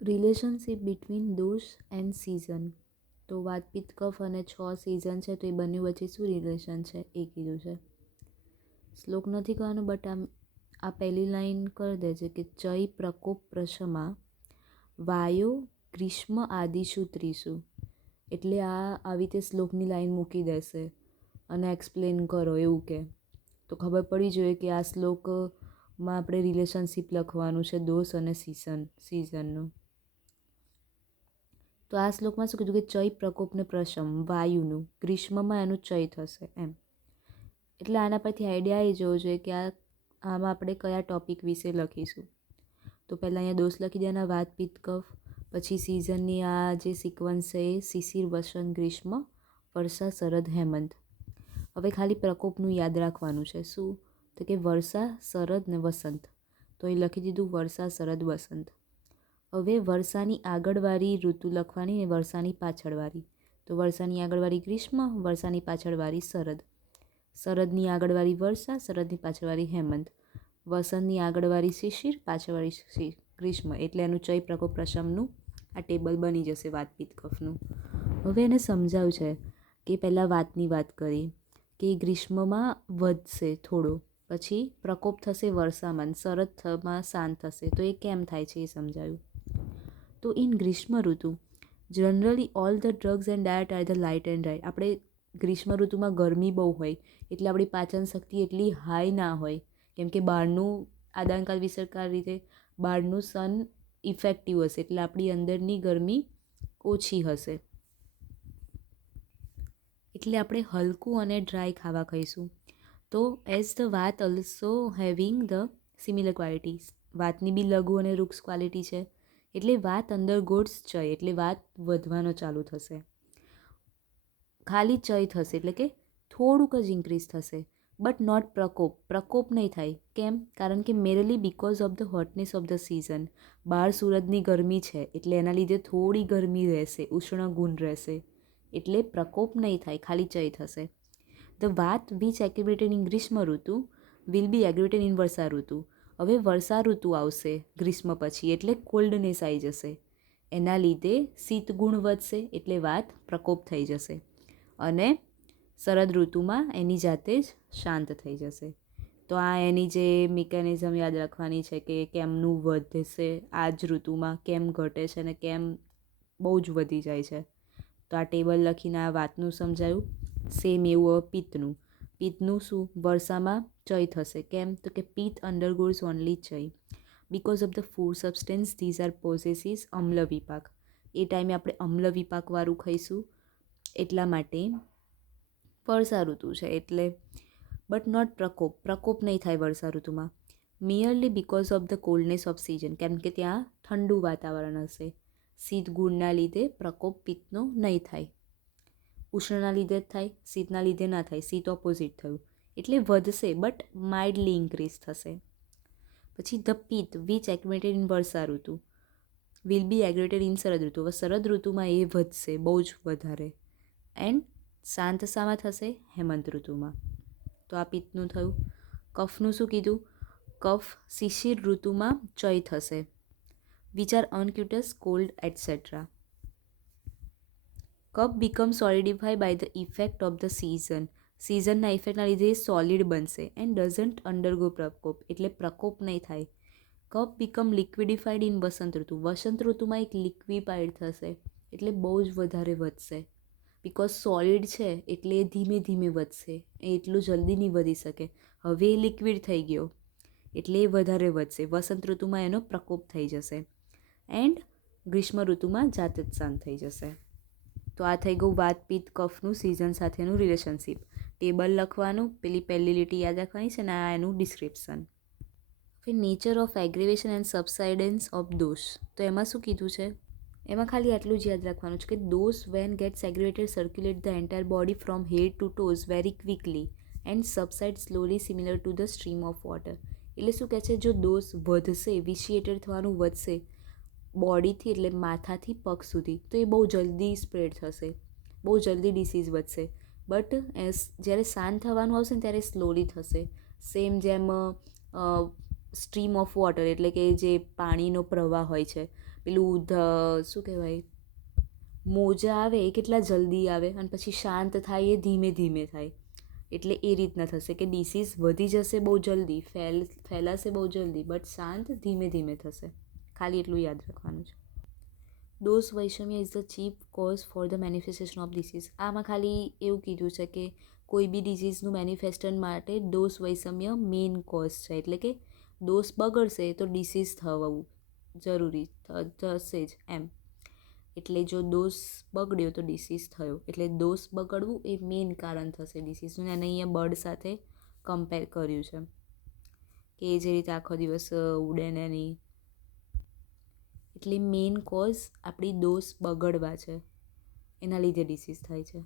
Relationship between દોષ and season. તો વાત પિત્ત કફ અને 6 સિઝન છે, તો એ બંને વચ્ચે શું રિલેશન છે એ કીધું છે. શ્લોક નથી કહેવાનો, બટ આ પહેલી લાઈન કરી દે છે કે ચૈ પ્રકોપ પ્રશમા વાયો ગ્રીષ્મ આદિશુ ત્રીસુ. એટલે આ આવી રીતે શ્લોકની લાઈન મૂકી દેશે અને એક્સપ્લેન કરો એવું કે, તો ખબર પડી જોઈએ કે આ શ્લોકમાં આપણે રિલેશનશિપ લખવાનું છે દોષ અને સિઝનનું. તો આ શ્લોકમાં શું કીધું કે ચૈ પ્રકોપને પ્રશમ વાયુનું, ગ્રીષ્મમાં એનું ચૈ થશે એમ. એટલે આના પરથી આઈડિયા આવી જવો જોઈએ કે આમાં આપણે કયા ટૉપિક વિશે લખીશું. તો પહેલાં અહીંયા દોષ લખી દેવાના, વાત પિત્ત કફ, પછી સિઝનની આ જે સિક્વન્સ છે એ શિશિર વસંત ગ્રીષ્મ વર્ષા શરદ હેમંત. હવે ખાલી પ્રકોપનું યાદ રાખવાનું છે. શું? તો કે વર્ષા શરદ ને વસંત. તો અહીં લખી દીધું વર્ષા શરદ વસંત. હવે વર્ષાની આગળવાળી ઋતુ લખવાની ને વર્ષાની પાછળવાળી. તો વર્ષાની આગળવાળી ગ્રીષ્મ, વર્ષાની પાછળવાળી શરદ. શરદની આગળવાળી વર્ષા, શરદની પાછળવાળી હેમંત. વસંતની આગળવાળી શિશિર, પાછળવાળી ગ્રીષ્મ. એટલે એનું ચૈ પ્રકોપ પ્રશમનું આ ટેબલ બની જશે વાત પિત્ત કફનું. હવે એને સમજાવ્યું છે કે પહેલાં વાતની વાત કરી કે ગ્રીષ્મમાં વધશે થોડો, પછી પ્રકોપ થશે વર્ષામાં, શરદમાં શાંત થશે. તો એ કેમ થાય છે એ સમજાવ્યું. તો ઇન ગ્રીષ્મ ઋતુ generally all the drugs and diet are the light and write. આપણે ગ્રીષ્મ ઋતુમાં ગરમી બહુ હોય એટલે આપણી પાચન શક્તિ એટલી હાઈ ના હોય, કેમ કે બહારનું આદાનકાલ વિસરકાર રીતે બહારનું સન ઇફેક્ટિવ હશે એટલે આપણી અંદરની ગરમી ઓછી હશે. એટલે આપણે હલકું અને ડ્રાય ખાવા ખાઈશું. તો એઝ ધ વાત also having the similar qualities. વાતની બી લઘુ અને વૃક્ષ ક્વોલિટી છે એટલે વાત અંદર ગોડ્સ ચય એટલે વાત વધવાનો ચાલુ થશે. ખાલી ચય થશે એટલે કે થોડુંક જ ઇન્ક્રીઝ થશે, બટ નોટ પ્રકોપ. પ્રકોપ નહીં થાય. કેમ? કારણ કે merely because of the hotness of the season. બહાર સુરતની ગરમી છે એટલે એના લીધે થોડી ગરમી રહેશે, ઉષ્ણ ગુણ રહેશે, એટલે પ્રકોપ નહીં થાય, ખાલી ચય થશે. ધ વાત વિચ એક્યુબેટેડ ઇન ગ્રીષ્મ ઋતુ વિલ બી એગ્યુબેટેડ ઇન વર્ષા ઋતુ. હવે વર્ષા ઋતુ આવશે ગ્રીષ્મ પછી એટલે કોલ્ડનેસ આવી જશે, એના લીધે શીત ગુણ વધશે એટલે વાત પ્રકોપ થઈ જશે અને શરદ ઋતુમાં એની જાતે જ શાંત થઈ જશે. તો આ એની જે મિકેનિઝમ યાદ રાખવાની છે કે કેમનું વધશે આ જ ઋતુમાં, કેમ ઘટે છે અને કેમ બહુ જ વધી જાય છે. તો આ ટેબલ લખીને આ વાતનું સમજાયું. સેમ એવું પિત્તનું. પિત્તનું શું? વર્ષામાં ચય થશે. કેમ? તો કે પિત્ત અંડરગોઝ ઓનલી ચય because of the food substance these are possesses અમ્લ વિપાક. એ ટાઈમે આપણે અમ્લ વિપાકવાળું ખાઈશું એટલા માટે વર્ષા ઋતુ છે એટલે. બટ નોટ પ્રકોપ. પ્રકોપ નહીં થાય વર્ષા ઋતુમાં. Merely because of the coldness of season. કેમ કે ત્યાં ઠંડુ વાતાવરણ હશે. શીત ગુણના લીધે પ્રકોપ પિત્તનો નહીં થાય. ઉષ્ણના લીધે જ થાય, શીતના લીધે ના થાય. શીત ઓપોઝિટ થયું એટલે વધશે બટ માઇલ્ડલી ઇન્ક્રીઝ થશે. પછી ધ પિત્ત વિચ એક્યુબેટેડ ઇન વર્ષા ઋતુ વિલ બી એગ્રેટેડ ઇન શરદ ઋતુ. હવે શરદ ઋતુમાં એ વધશે બહુ જ વધારે એન્ડ શાંત શામાં થશે? હેમંત ઋતુમાં. તો આ પિત્તનું થયું. કફનું શું કીધું? કફ શિશિર ઋતુમાં ચય થશે which are unctuous cold etcetera. કફ become solidify by the effect of the season. સિઝનના ઇફેક્ટના લીધે સોલિડ બનશે એન્ડ ડઝન્ટ અંડરગો પ્રકોપ એટલે પ્રકોપ નહીં થાય. કફ બીકમ લિક્વિડિફાઈડ ઇન વસંત ઋતુ. વસંત ઋતુમાં એક લિક્વિફાઈડ થશે એટલે બહુ જ વધારે વધશે. બિકોઝ સોલિડ છે એટલે એ ધીમે ધીમે વધશે, એ એટલું જલ્દી નહીં વધી શકે. હવે એ લિક્વિડ થઈ ગયો એટલે એ વધારે વધશે. વસંત ઋતુમાં એનો પ્રકોપ થઈ જશે એન્ડ ગ્રીષ્મ ઋતુમાં જાતે જ શાંત થઈ જશે. તો આ થઈ ગયું વાત પિત્ત કફનું સિઝન સાથેનું રિલેશનશિપ. ટેબલ લખવાનું, પેલી પહેલી લીટી યાદ રાખવાની છે અને આ એનું ડિસ્ક્રિપ્શન. હવે નેચર ઓફ એગ્રીવેશન એન્ડ સબસાઇડન્સ ઓફ દોષ. તો એમાં શું કીધું છે? એમાં ખાલી આટલું જ યાદ રાખવાનું છે કે દોષ when gets aggravated circulate the entire body from head to toes very quickly and subside slowly similar to the stream of water. એટલે શું કહે છે? જો દોષ વધશે, વિશિએટેડ થવાનું વધશે બોડીથી એટલે માથાથી પગ સુધી, તો એ બહુ જલ્દી સ્પ્રેડ થશે, બહુ જલ્દી ડિસીઝ વધશે. બટ જ્યારે શાંત થવાનું આવશે ને ત્યારે સ્લોલી થશે. સેમ જેમ સ્ટ્રીમ ઓફ વોટર એટલે કે જે પાણીનો પ્રવાહ હોય છે, પેલું શું કહેવાય, મોજા આવે એ કેટલા જલ્દી આવે અને પછી શાંત થાય એ ધીમે ધીમે થાય. એટલે એ રીતના થશે કે ડિસીઝ વધી જશે બહુ જલ્દી, ફેલાશે બહુ જલ્દી, બટ શાંત ધીમે ધીમે થશે. ખાલી એટલું યાદ રાખવાનું છે. ડોસ વૈષમ્ય is the chief cause for the manifestation of disease. આમાં ખાલી એવું કીધું છે કે કોઈ બી ડિસીઝનું મેનિફેસ્ટેશન માટે ડોસ વૈષમ્ય મેઇન કોઝ છે. એટલે કે ડોસ બગડશે તો ડિસીઝ થવું જરૂરી થશે જ એમ. એટલે જો ડોસ બગડ્યો તો ડિસીઝ થયો. એટલે ડોસ બગડવું એ મેઇન કારણ થશે ડિસીઝનું. અને અહીંયા બર્ડ સાથે કમ્પેર કર્યું છે કે જે રીતે આખો દિવસ ઉડે ને નહીં. એટલે મેઇન કોઝ આપણી ડોસ બગડવા છે, એના લીધે ડિસીઝ થાય છે.